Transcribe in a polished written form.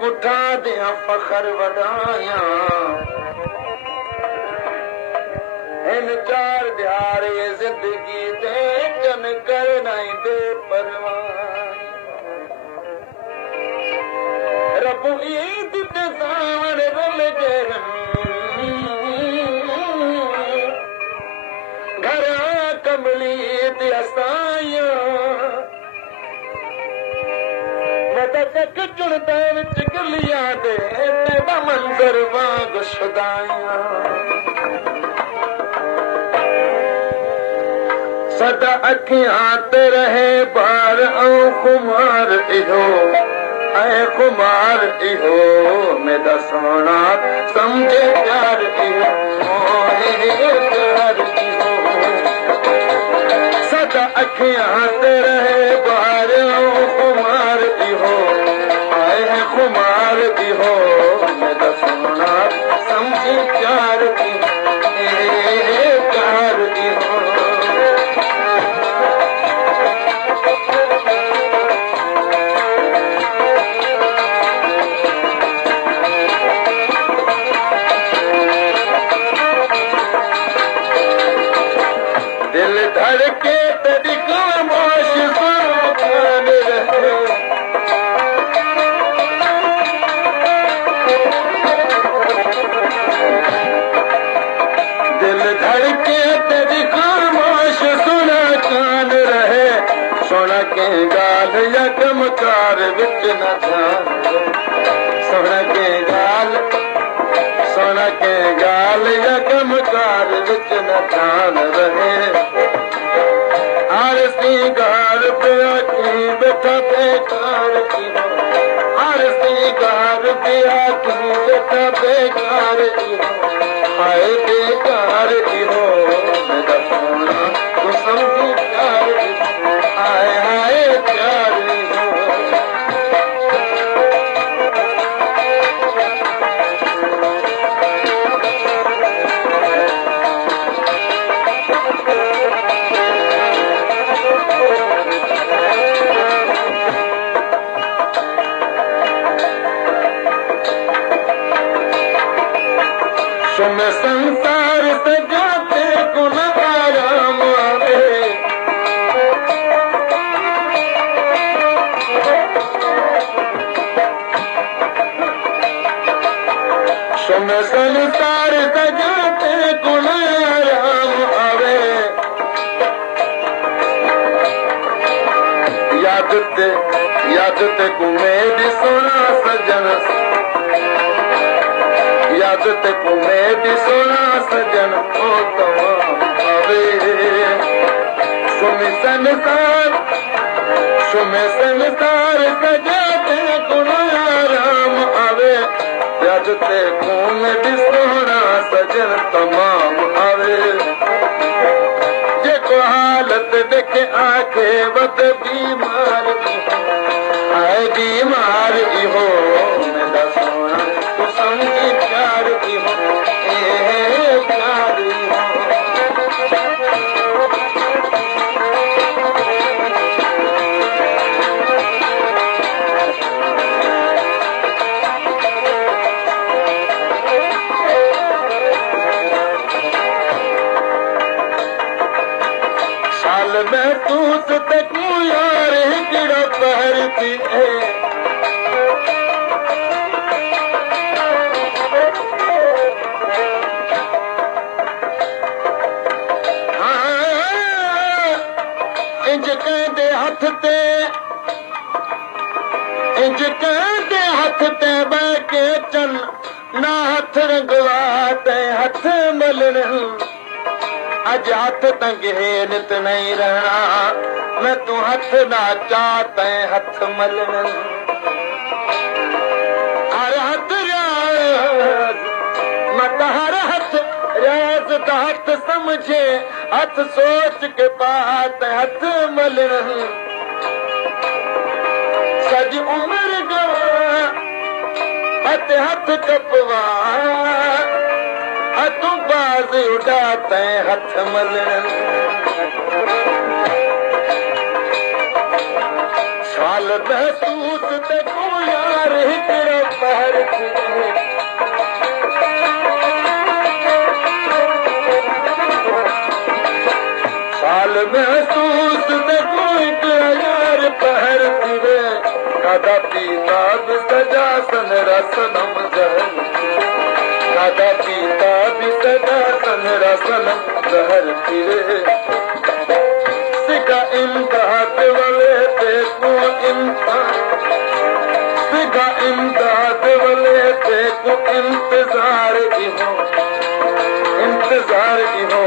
कुठा दिया फखर वडाया इन चार दिहाड़े जिंदगी दे जन कर नहीं दे परवान रबू ईद ते सावन रल गए घर कमली ते असाया तक जुड़ता विच गलियां दे तेरा मंजर वांग शुदाइयां सदा अखियां ते रहे बार औ खुमार इहो ऐ खुमार इहो मेरा सोना समझे प्यार इहो प्यार इहो सदा अखियां ते रहे बार औ खुमार इहो कुमार की हो मेरा सोना समझी प्यार की प्यार की हो दिल धड़के तेरी खामोश सुन रहे दिल धड़के तेरी खामोश सुना कान रहे सोना के गाल यकमकार विच न ध्यान सोना के गाल यकमकार विच न ध्यान रहे हर सिंगार पे आखी बैठा बेकार की हो हर सिंगार पे आखी बैठा बेकार की हो हाय बेकार की हो मेरा सोना तू समझी प्यार की हाय हाय प्यार की हो सुन संसार सजाते को न आराम आवे सुन संसार सजाते को न आराम आवे याद ते कुमेरी सोना सजन याद ते कुमेरी सोना सजन ओ तमाम आवे सुमी संसार सजाते गुण आराम आवे याद ते कुमेरी सोना सजन तमाम आवे जेको हालत देखे आखे वत बीमार आए बीमार इहो मेरा सोना तू समझी प्यार की हो प्यार हो साल में तू तक यार किड़ा पहरती है इंज कहते हथ ते इंज कहते हथ ते बैके चन ना हथ रंगवा ते हथ मलन अज हथ तंगे नित नहीं रहना मैं तू हथ ना चाहते हथ मलन हर हथ रियाज मत हर हथ रियाज का हथ समझे हथ सोच के पाते हथ मलन सज उम्र गवा हथ हथ कपवा तू बाज उड़ाते हथ मलन साल महसूस ते को यार हिकड़ो पहर साल महसूस ते को हिकड़ो यार पहर थिवे कादा पीता भी सजा सन रसनम जहर कादा पीता भी सजा सन रसनम जहर थिवे सिका इमदाद वाले देखो सिका इमदाद वाले देखो इंतजार की हो